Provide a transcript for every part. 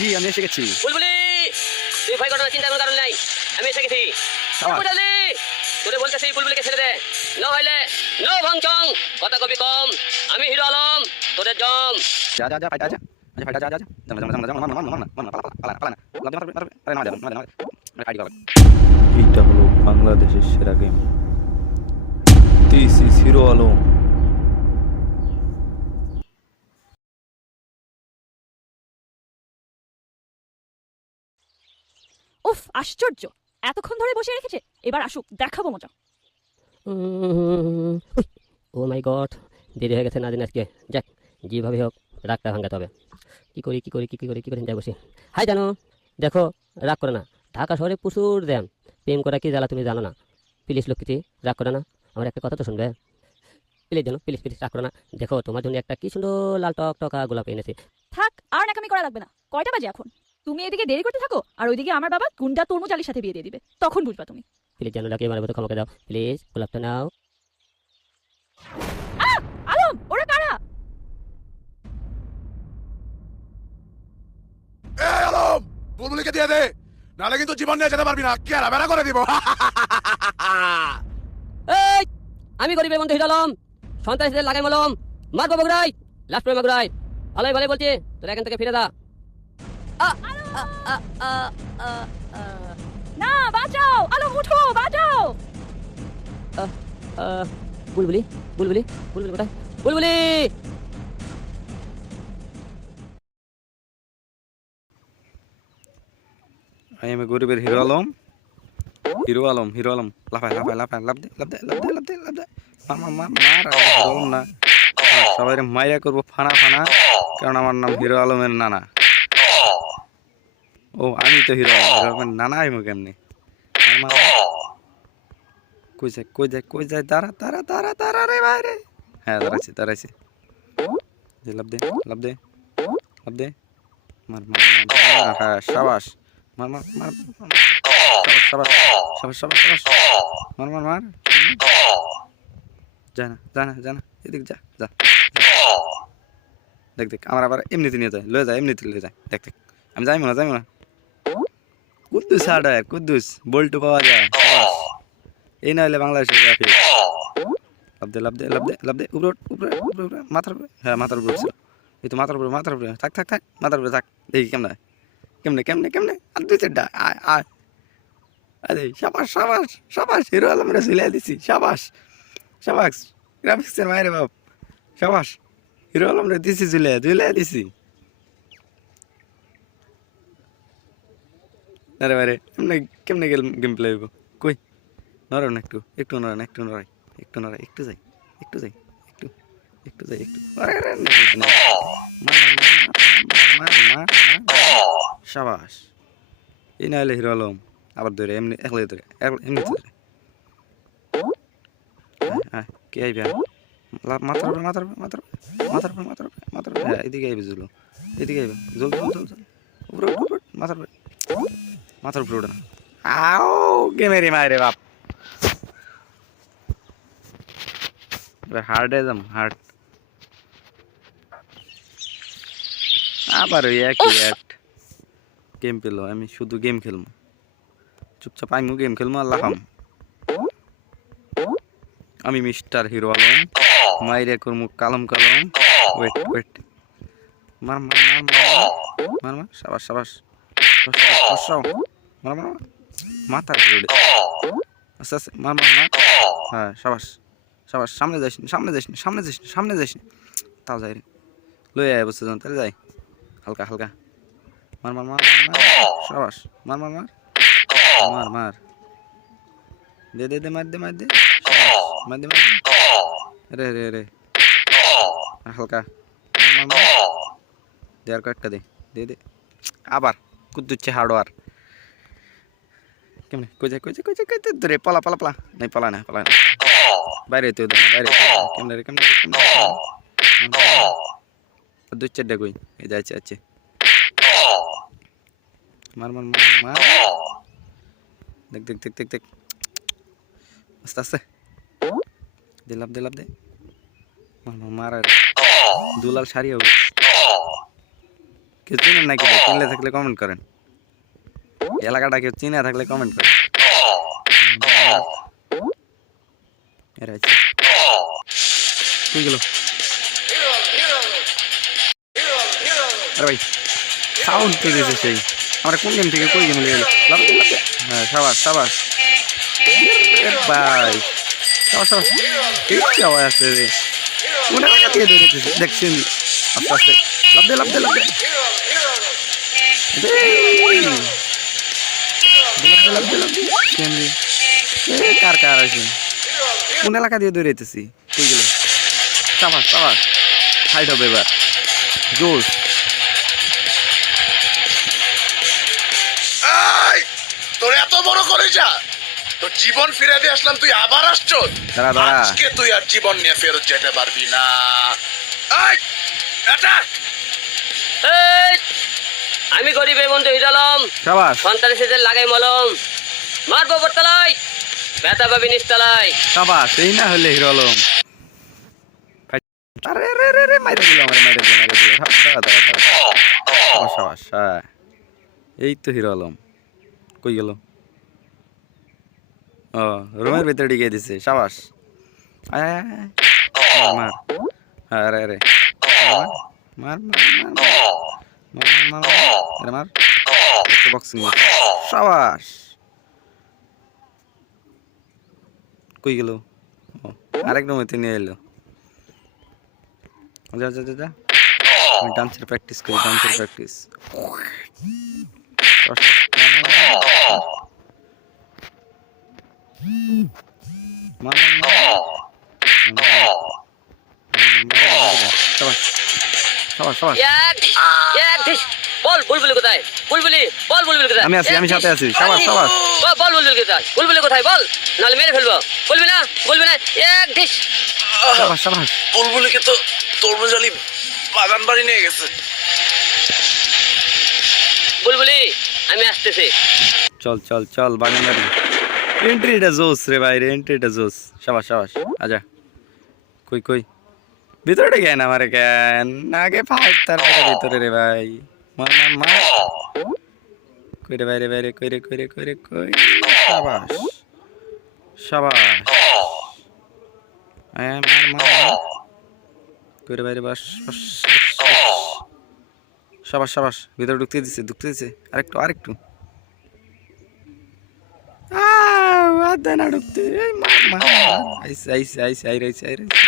জি আমি এসে গেছি। বুলবুলি তুই ভয় করার চিন্তা করার কারণ নাই, আমি এসে গেছি। বুঝলি তোরে বলতেছি বুলবুলিকে ছেড়ে দে, না হইলে নো ভাঙচং। কথা কবি কম, আমি হিরো আলম তোদের জম। যা যা যা ফাইটা যা আচ্ছা ফাইটা যা যা যা এইটা হলো বাংলাদেশের সেরা game. This is hero Alam. উফ আশ্চর্য, এতক্ষণ ধরে বসে রেখেছে, এবার আসুক দেখাবো মজা। ও মাই গড, দেরি হয়ে গেছে না দিন আজকে। যাক, যেভাবে হোক রাগটা ভাঙাতে হবে। কি করি যাই বসি। হাই জানো, দেখো রাগ করে না, ঢাকা শহরে প্রচুর জ্যাম। প্রেম করা কি জ্বালা তুমি জানো না। প্লিজ লক্ষ্মীটি রাগ করে না, আমার একটা কথা তো শুনবে প্লিজ। জানো প্লিজ রাগ করে না। দেখো তোমার জন্য একটা কি সুন্দর লাল টক টকা গোলাপ এনেছি। থাক, আর নাকামি করা লাগবে না। কয়টা বাজে এখন? তুমি এদিকে দেরি করতে থাকো, আর ওইদিকে আমার বাবা গুন্ডা তরমুজ আলীর সাথে বিয়ে দিয়ে দিবে, তখন বুঝবা তুমি। প্লিজ জানো ডাকে আমার মতো ক্ষমা করে দাও প্লিজ, গোলাপটা নাও। আলম, ওরা কারা? এই আলম, বুলবুলিকে দিয়ে দে, নাহলে কিন্তু জীবন নিয়ে যেতে পারবি না, কেরা বেড়া করে দিব। এই আমি গরিবের বন্ধু হিরো আলম, সন্ত্রাসীদের লাগাই মলম, মারবো বগুড়াই, লাস্ট করে বগুড়াই। ভালোই ভালোই বলছি, তোরা এখান থেকে ফিরে যা। না, বাঁচাও আলম, উঠো, বাঁচাও। বুলবুলি বুলবুলি বুলবুলি কোথায়? বুলবুলি আমি গরিবের হিরো আলম। হিরো আলম লাফায় লাভ দে মার হিরো আলম না, সবাই মাইরা করবো ফানা কারণ আমার নাম হিরো আলমের নানা। ও আমি তো হিরো আলমের নানা আইমু কেমনি? কই যায় তারা রে বাইরে। হ্যাঁ দাঁড়াইছে লাভ দে মার হ্যাঁ সাবাস মার সাবাস মার জানা এদিক যা দেখ আমার আবার এমনিতে নিয়ে যায় এমনিতে লয়ে যায়। দেখ আমি যাইব না কুদ্দুস হার্ডওয়্যার, কুদ্দুস বল্টু পাওয়া যায়। এই না হলে বাংলাদেশের গ্রাফিক। লাভ দে উপরে মাথার উপরে। হ্যাঁ মাথার উপরে ছিল, এই তো মাথার উপরে থাক মাথার উপরে থাক। দেখি কেমনে আর দুই চারটা আয়। আরে সাবাস হিরো আলমরা ঝুলাই দিছি। সাবাস গ্রাফিক্সের মায়ের বাপ। সাবাস হিরো আলমরা দিছি ঝুলাই দিছি। আরে বারে কেমনে গেম প্লে হইব? কই নড়ান একটু নড়ান একটু যাই সাবাস। এই না হলে হিরো আলম আবার ধরে এমনি একলাই ধরে এমনি ধরে কে আইবে? মাথার উপরে হ্যাঁ এদিকে আইবে জল উপরে মাথার উপরে ওঠে না। আও গেমেরি মারে বাপ। এবার হার্ডে যাম হার্ড। আবার ওই একই গেম পেলো। আমি শুধু গেম খেলবো, চুপচাপ আইমু গেম খেলবো আর লাফাম। আমি মিস্টার হিরো আলম, মাইরে করমু কালম ওয়েট মার সাবাস মার মাথার উপরে আস্তে মার হ্যাঁ সাবাস সামনে যাইস তাও যাই রে লই আয় বসে তাহলে যাই হালকা মার সাবাস মার দে মার দে রে হালকা মার দে আর কয়েকটা দে আবার কুদ্দুচ্ছে হার্ডওয়ার। কেমনে কই যায় ধরে পালা নাই পালা না বাইরে তো কেমনে দুই চারটা কই এই যাচ্ছে মার দেখ আস্তে দে লাভ দে মার দুলাল সারি হবে। কেউ চিনেন নাকি ভাই? চিনলে থাকলে কমেন্ট করেন। এলাকাটা কেউ চিনে থাকলে কমেন্ট করেন। এরা আছে। কই গেল? আরে ভাই সাউন্ড তো দিয়েছে সেই। আমরা কোন গেম থেকে কই গেম গেল? হ্যাঁ সাবাস সাবাস। ভাই সাবাস সাবাস। এই কি আওয়াজ আসছে রে? কোন এলাকা থেকে দৌড়েছে দেখছেন? আস্তে আস্তে লাভ দে লাভ দে লাভ দে। কার কার আছে? কোন এলাকা দিয়ে দৌড়াইতেছি? কই গেল? সাবাস সাবাস। হাইট হবে এবার। জোস। এই, তোর এত বড় করে যা তোর জীবন ফিরে দিয়ে আসলাম, তুই আবার আসছ। দাঁড়া দাঁড়া। আজকে তুই আর জীবন নিয়ে ফেরত যেতে পারবি না। এই, এটা এই, আমি গরিবের বন্ধু হিরো আলম, সাবাস সন্তানের সেজে লাগাই মলম, মারবো উপরতলায়, ব্যথা পাবি নিচতলায়। সাবাস। এই না হলে হিরো আলম। আরে রে রে রে মাইরে দিল আমারে মাইরে দিল মাইরে দিল। দাঁড়া দাঁড়া দাঁড়া। সাবাস সাবাস। হ্যাঁ এই তো হিরো আলম। কই গেল? ও রুমের ভিতরে ঢুকিয়ে দিছে। সাবাস। আয় আয় আয়। মার হ্যাঁ আরে আরে মার মার মার মার মার মার বক্সিং। সাবাস। কই গেল? আরেক রুমেতে নিয়ে এলো। যা যা যা যা। আমি ডান্সের প্র্যাকটিস করি, ডান্সের প্র্যাকটিস। বল বুলবুলি কোথায়? বুলবুলি বল, বুলবুলি কোথায়? আমি আছি, আমি সাথে আছি। সাবাস সাবাস। বল বুলবুলি কোথায়? বুলবুলি কোথায় বল, নাহলে মেরে ফেলবো। বলবি না বলবি না? এক ঢিস। সাবাস সাবাস। বুলবুলিকে তো তরমুজ আলী বাগান বাড়ি নিয়ে গেছে। বুলবুলি আমি আসতেছি। চল চল চল বাগান বাড়ি। এন্ট্রিটা জোস রে ভাই রে, এন্ট্রিটা জোস। সাবাস সাবাস। আজা কই কই ভিতরে কেন? আমার কেন আগে ফাইট তারপরে ভিতরে রে ভাই। মার মার মার। কই রে বাইরে বাইরে কই রে কই রে কই রে কই। সাবাস সাবাস। আয় মার মার মার। কই রে বাইরে বাস বাস। সাবাস সাবাস। ভিতরে ঢুকতে দিছে ঢুকতে দিছে। আরেকটু আরেকটু। আদা না ঢুকতে। মার মার আইসে আইসে আইসে আইরাইছে আইরাইছে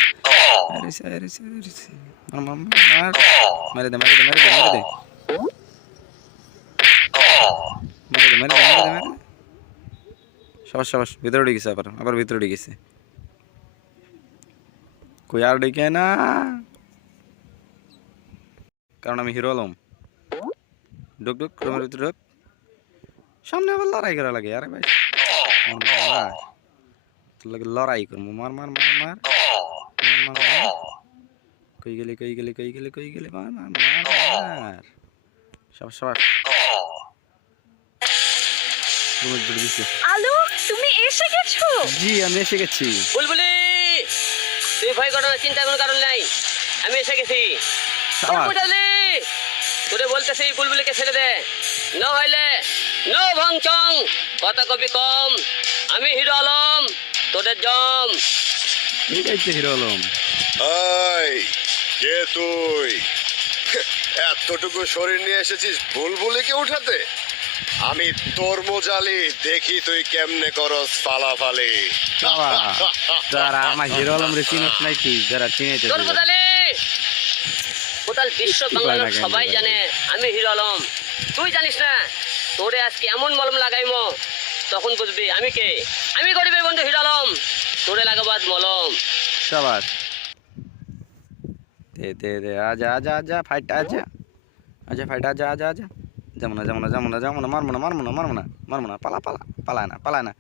আইরাইছে আইরাইছে আইরাইছে। মার মার মার। মারে দে মারে দে মারে দে মারে দে। মারে দে মারে দে মারে দে মারে দে। সাবাস সাবাস। ভিতরে ঢুকে গেছে আবার আবার ভিতরে ঢুকে গেছে। কই আর ঢুকে না, কারণ আমি হিরো আলম। ঢুক ঢুক রুমের ভিতরে ঢুক। সামনে আবার লড়াই করা লাগে। আরে ভাই তোর লাগে লড়াই করবো। মার মার মার মার মার মার। কই গেলি কই গেলি কই গেলি কই গেলি? মার মার মার মার। সাবাস সাবাস। আলো তুমি এসে গেছো? জি আমি এসে গেছি। বুলবুলি তুই ভয় করো না, চিন্তা কোনো কারণ নাই, আমি এসে গেছি। সাবাস। বুঝলি তোরে বলতেছি বুলবুলিকে ছেড়ে দে, না হইলে নো ভংচং, কথা কবি কম, আমি হিরো আলম তোদের জম। এইটাই তো হিরো আলম। এই কে তুই? এতটুকু শরীর নিয়ে এসেছিস বুলবুলিকে উঠাতে? আমি তরমুজ আলী, দেখি তুই কেমনে করস ফালাফালি। তারা আমার হিরো আলম রে চিনিস নাই তুই? যারা চিনেছে তোর কোথালে কোথাল বিশ্ব বাংলার সবাই জানে আমি হিরো আলম, তুই জানিস না? তোরে আজকে এমন মলম লাগাইমো তখন বুঝবি আমি কে। আমি গরিবের বন্ধু হিরো আলম, তোরে লাগাবো আজ মলম। সাবাস। দে দে দে আজা আজা আজা ফাইট আজা আজা ফাইট আজা আজা আজা। যেমন না যেমন না যেমন না যেমন না। মারমো না মারমো না মারমো না মারমো না। পালা পালা পালায় না পালায় না।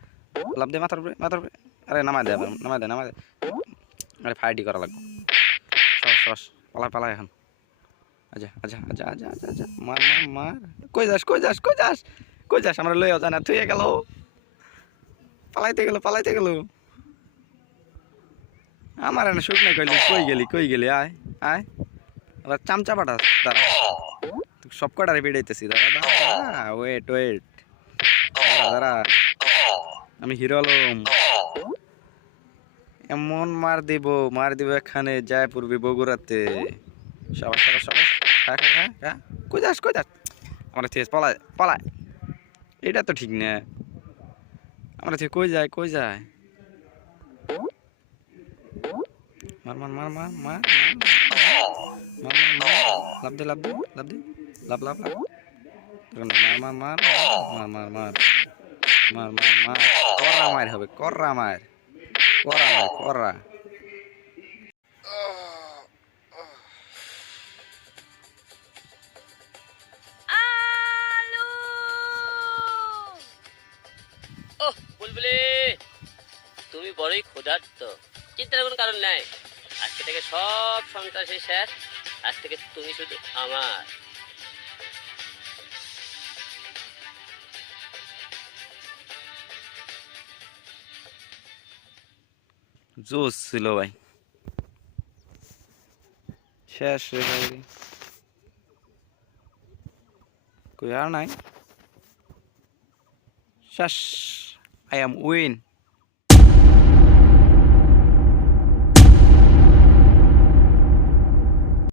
লাভ দে মাথার উপরে মাথার উপরে। আরে নামায় দে নামায় দে নামায় দে। আরে ফাইটই করা লাগবে। সাবাস সাবাস। পালা পালা এখন। আজা আজা আজা আজা আজা আজা। মার মার মার। কই যাস কই যাস কই যাস কই যাস? আমরা লইও যায় না, থুয়ে গেল। পালাইতে গেল পালাইতে গেল। আমার এনে শুট নাই কইলি কই গেলি কই গেলি? আয় আয় আবার চামচা পাঠাস। দাঁড়া সব কটারে পিড়াইতেছি। দাঁড়া দাঁড়া, ওয়েট ওয়েট, দাঁড়া, আমি হিরো আলম। এমন মার দিব এখানে যায় পূর্বে বগুড়াতে। সবাই সবাই সবাই, খা খা খা খা। কই যাস আমার থেকে পলায় পলায়, এটা তো ঠিক না। আমরা থেকে কই যায়, মার মার মার মার মার মার মার, লাভ দে লাভ দে লাভ দে, লাভ লাভ লাভ, মার মার মার মার মার মার মার মার, কররা মার হবে, কররা মার, কররা মার, কররা। ওহ বুলবুলি, তুমি বড়ই ক্ষুধার্ত। চিন্তার কোনো কারণ নাই, আজকে থেকে সব সন্ত্রাসী শেষ। আজ থেকে তুমি শুধু আমার। জোস ছিল ভাই, শেষ রে ভাই, কই আর নাই, শেষ, আই এম উইন।